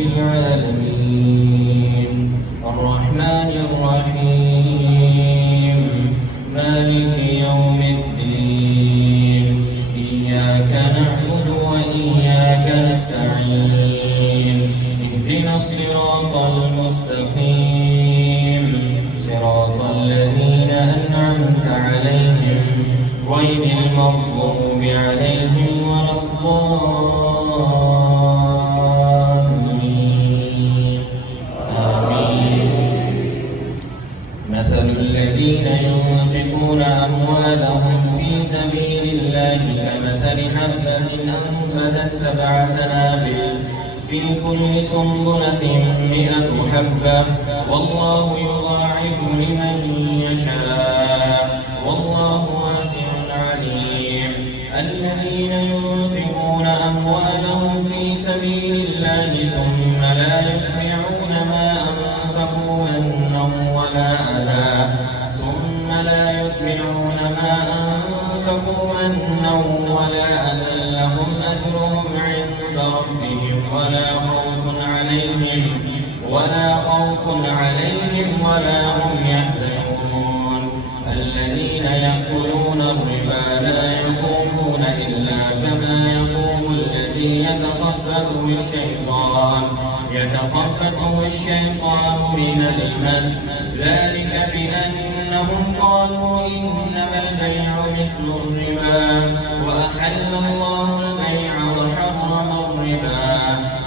العالمين الرحمن الرحيم مالك يوم الدين إياك نعبد وإياك نستعين اهدنا الصراط المستقيم صراط الذين أنعمت عليهم غير المغضوب عليهم ولا الضالين آمين. مثل الذين ينفقون أموالهم في سبيل الله كمثل حبة أنبتت 7 سنابل في كل سنبلة 100 حبة والله يضاعف لمن يشاء والله واسع عليم. الذين ينفقون أموالهم في سبيل الله ثم لا يتبعون ما أنفقوا منا ولا أذى لهم أجرهم عند ربهم ولا خوف عليهم ولا هم يحزنون. الذين يأكلون الربا لا يقومون إلا كما يقوم الذي يتخبطه الشيطان من المس ذلك بأنهم قالوا إنما البيع مثل الربا وأحل الله البيع وحرم الربا.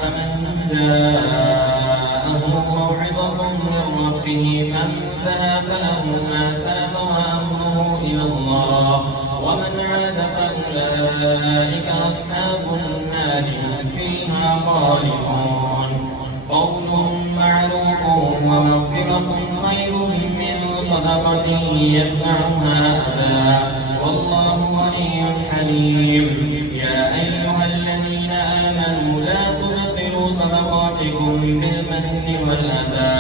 فمن جاءه موعظة من ربه فانتهى فله ما سلف وأمره إلى الله ومن عاد فأولئك أصحاب النار هم فيها خالدون. قول معروف ومغفرة خير من صدقة يتبعها أذى والله غني حليم. يا أيها الذين آمنوا لا تبطلوا صدقاتكم بالمن والأذى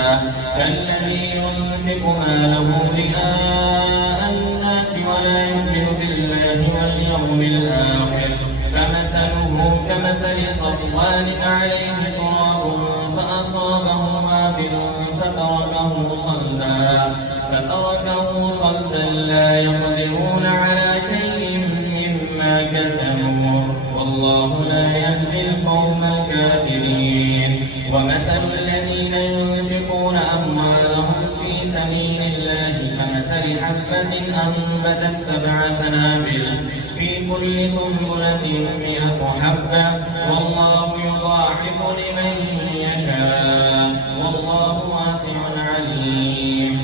كالذي ينفق ماله رئاء الناس ولا يؤمن بالله واليوم الآخر فمثله كمثل صفوان عليه تراب فأصابه وابل فتركه صلدا لا يقدرون على شيء مما كسبوا والله لا يهدي القوم الكافرين. ومثل الذين ينفقون أموالهم في سبيل الله كمثل حبة أنبتت 7 سنابل في كل سنبلة 100 حبة والله يضاعف لمن يشاء والله واسع عليم.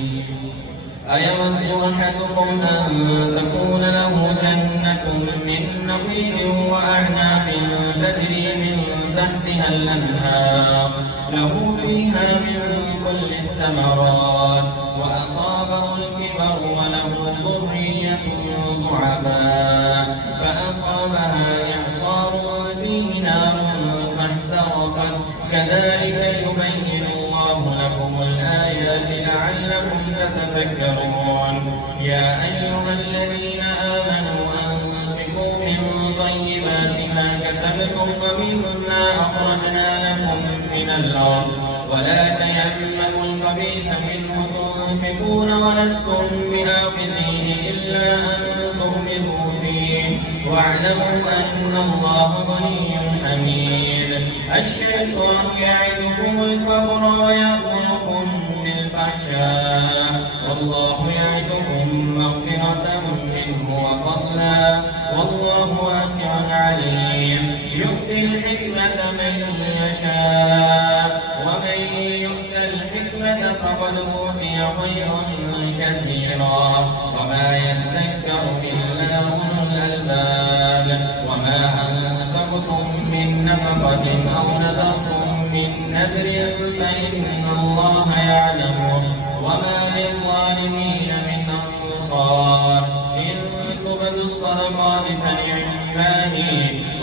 أيود أحدكم أن تكون له جنة من نخيل وأعناب تجري من تحتها الأنهار له فيها من كل الثمرات وأصابه الكبر وله ذرية ضعفاء فأصابها إعصار فيه نار فاحترقت كذلك يبين الله لكم الآيات لعلكم تتفكرون. يا أيها الذين آمنوا أنفقوا من طيبات ما كسبتم ومما أخرجنا لكم من الأرض ولا تيمموا الخبيث منه تنفقون ولستم بآخذيه إلا أن تغمضوا فيه واعلموا أن الله غني حميد. الشيطان يعدكم الفقر ويأمركم بالفحشاء والله يعدكم مغفرة منه وفضلا والله واسع عليم. يؤتي الحكمة من يشاء ومن يؤت الحكمة فقد أوتي خيرا كثيرا وما يذكر إلا أولو الألباب. وما أنفقتم من نفقة أو نذرتم من نذر فإن الله يعلمه وما للظالمين من أنصار. إن تبدوا الصدقات فنعما هي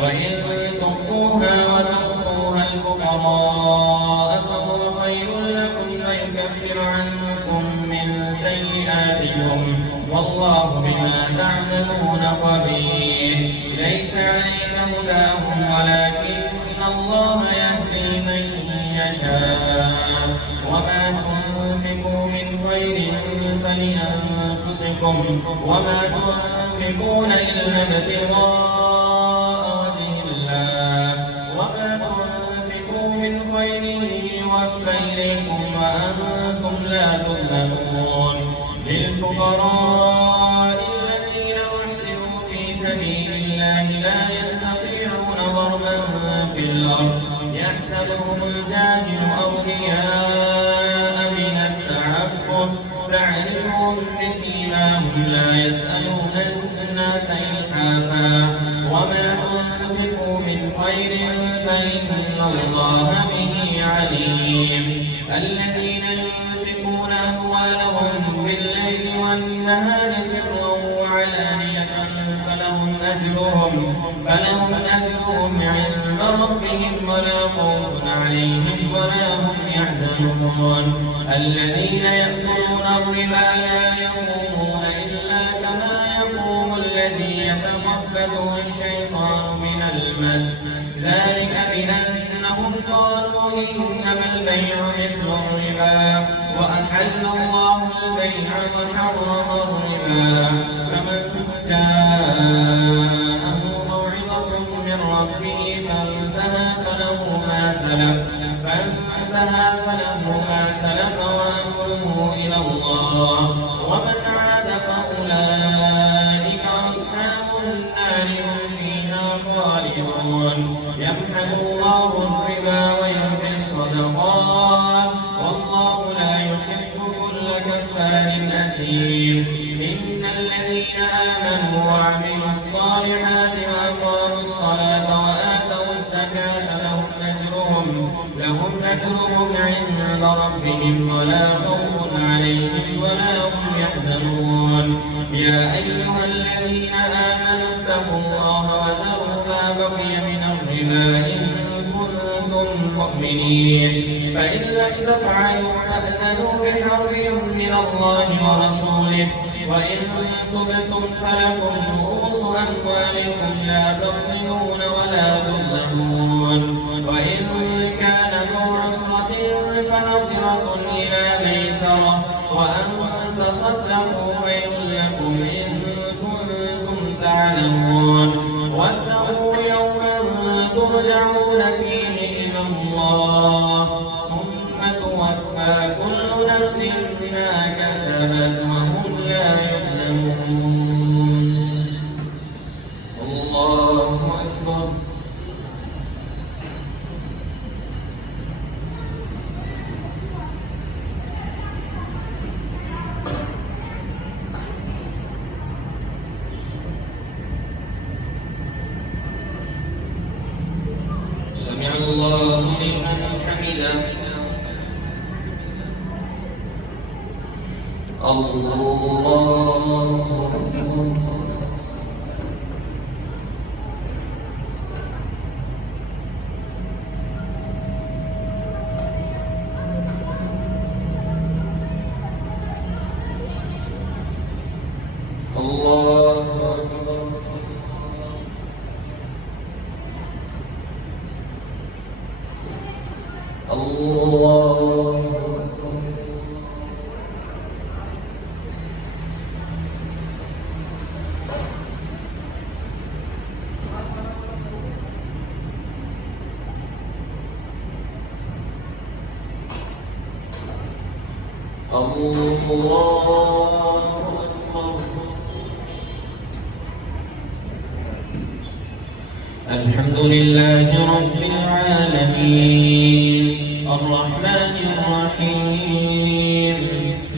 وإن تخفوها وتؤتوها الفقراء فهو خير لكم ويكفر عنكم من سيئاتكم والله بما تعملون خبير. ليس عليك هداهم ولكن الله يهدي من يشاء وما تنفقوا من خير فلأنفسكم وما تنفقون إلا ابتغاء وجه الله وما تنفقوا من خير يوفى إليكم وأنتم لا تظلمون للفقراء الذين أحسنوا في سبيل الله لا يستطيعون ضربا في الأرض يحسبهم الجاهل أغنياء من التعفف تعرفهم بسيماهم لا يسألون الناس إلحافا وما تنفقوا من خير فإن الله به عليم الذين ينفقون أموالهم بالليل والنهار سرا وعلانية فلهم أجرهم عند ربهم ولا خوف عليهم ولا هم يحزنون الذين يأكلون الربا لا يقومون إلا كما يقوم الذي يتخبطه الشيطان من المس ذلك بأنهم قالوا إنما البيع مثل الربا وأحل الله البيع وحرم الربا فمن جاءه موعظة من ربه فانتهى فله ما سلف وأمره إلى الله ومن عاد فأولئك أصحاب النار هم فيها خالدون يمحق الله الربا ويربي الصدقات والله لا يحب كل كفار أثيم إن الذين آمنوا وعملوا الصالحات وأقاموا الصلاة وآتوا الزكاة لهم أجرهم عند ربهم ولا خوف عليهم ولا هم يحزنون يا أيها الذين آمنوا اتقوا الله وذروا ما بقي من الربا إن كنتم مؤمنين فإن لم تفعلوا فأذنوا بحرب من الله ورسوله وإن تبتم فلكم رؤوس أموالكم لا تظلمون ولا تظلمون وإن كان ذو عسرة فنظرة إلى ميسرة وأن تصدقوا خير لكم إن كنتم تعلمون واتقوا يوما ترجعون فيه إلى الله ثم توفى كل نفس ما كسبت وهم لا يظلمون الله أكبر سمع الله لمن حمده الله الحمد لله رب العالمين الرحمن الرحيم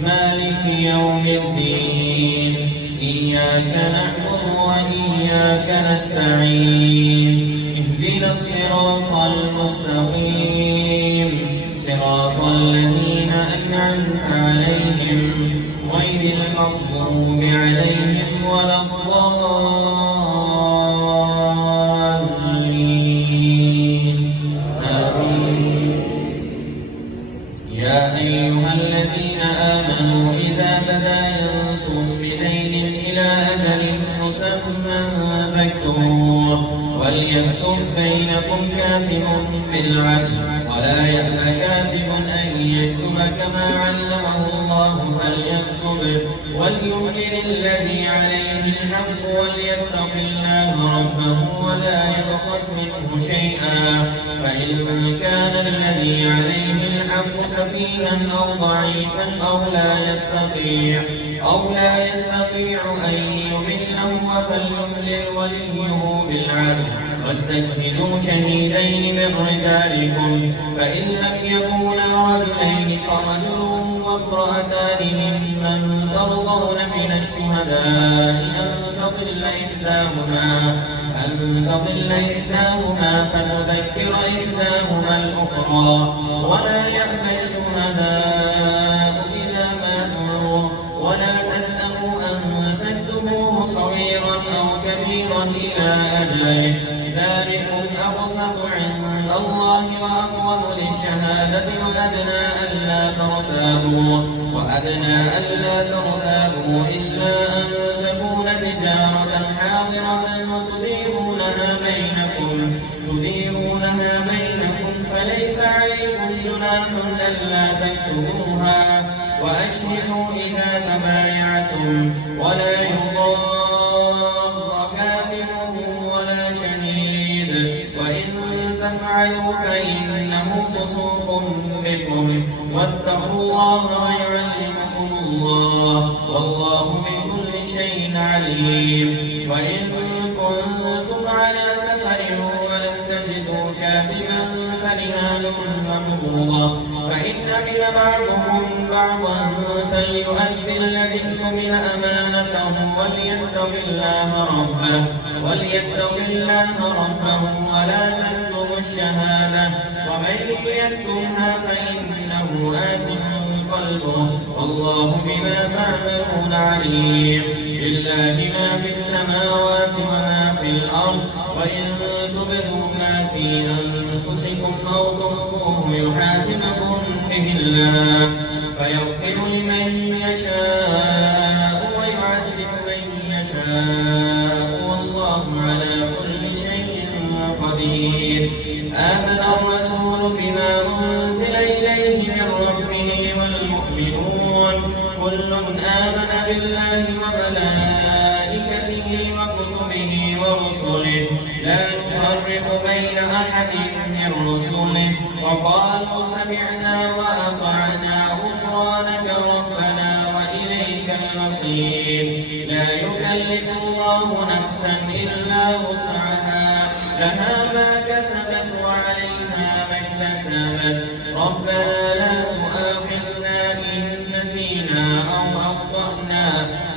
مالك يوم الدين إياك نعبد وإياك نستعين اهدنا الصراط المستقيم صراط الذين أنعمت عليهم غير المغضوب عليهم ولا الضالين آمين يا أيها الذين آمنوا إذا تداينتم بدين إلى أجل مسمى فاكتبوه وليكتب بينكم كاتب بالعدل ولا يأب كاتب وليملل الذي عليه الحق وليتق الله ربه ولا يبخس منه شيئا فإن كان الذي عليه الحق سفيها أو ضعيفا أو لا يستطيع أن يمل هو فليملل وليه بالعدل واستشهدوا شهيدين من رجالكم فإن لم يكونا رجلين فرجل وامرأتان ممن ترضون من الشهداء أن تضل إحداهما فتذكر إحداهما الأخرى ولا يأبى الشهداء إذا ما دعوا ولا تسأموا أن تكتبوه صغيرا أو كبيرا إلى أجله ذلكم أقسط عند الله وأقوم للشهادة وأدنى ألا ترتابوا إلا أن تكون تجارة حاضرة تديرونها بينكم فليس عليكم جناح ألا تكتبوها وأشهدوا إذا تبايعتم ولا يضار كاتب ولا شهيد وإن تفعلوا فإنه فسوق بكم واتقوا الله ويعلمكم الله والله بكل شيء عليم وإن كنتم على سفر ولم تجدوا كاتبا فرهان مقبوضة فإن أمن بعضكم بعضا فليؤدي الذي اؤتمن أمانته وليتق الله ربه ولا تكتموا الشهادة ومن يكتمها فإنه آثم قلبه والله بما تعملون عليم لله ما في السماوات وما في الأرض وإن تبدوا ما في أنفسكم أو تخفوه يحاسبكم به الله فيغفر لمن يشاء ويعذب من يشاء والله على كل شيء قدير آمن الرسول بما أنزل إليه من ربه والمؤمنون كل آمن بالله وملائكته وكتبه ورسله لا نفرق بين أحد من رسله وقالوا سمعنا وأطعنا غفرانك ربنا وإليك المصير لا يكلف الله نفسا إلا وسعها لها ما كسبت وعليها ما اكتسبت ربنا لا تؤاخذنا إن نسينا أو أخطأنا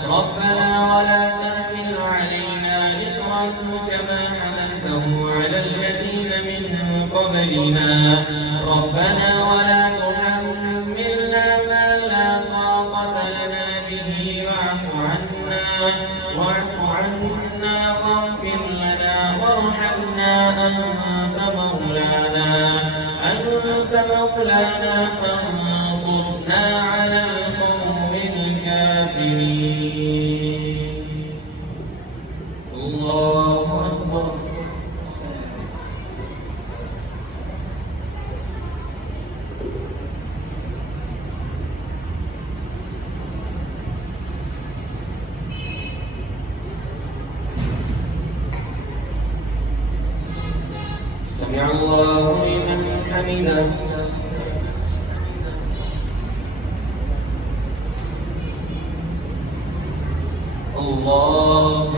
ربنا ولا تحمل علينا إصرا كما حملته على الذين من قبلنا ربنا ولا تحملنا ما لا طاقة لنا به واعف عنا واغفر لنا وارحمنا أنت مولانا فانصرنا على القوم الكافرين الله أكبر سمع الله لمن حمده الله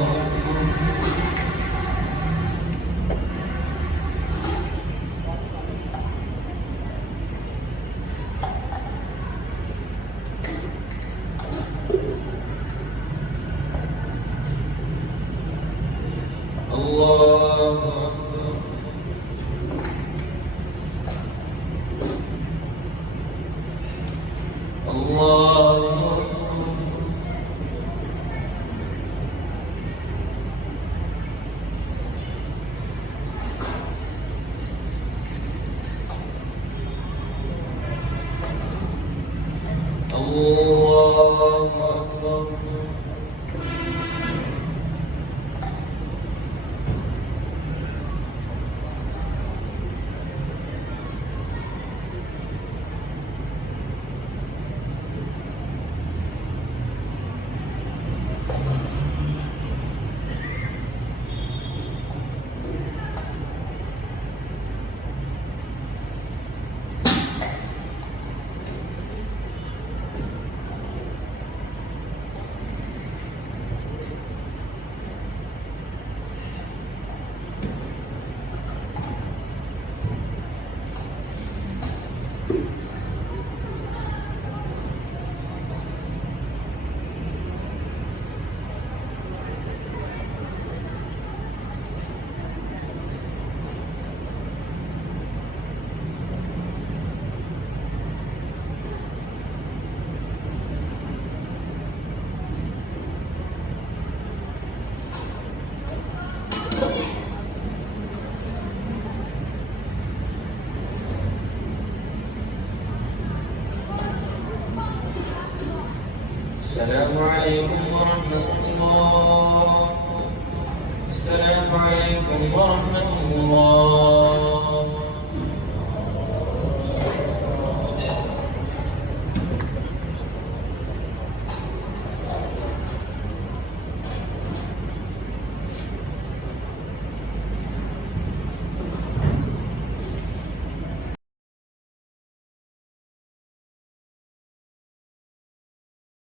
السلام عليكم ورحمة الله. السلام عليكم ورحمة الله.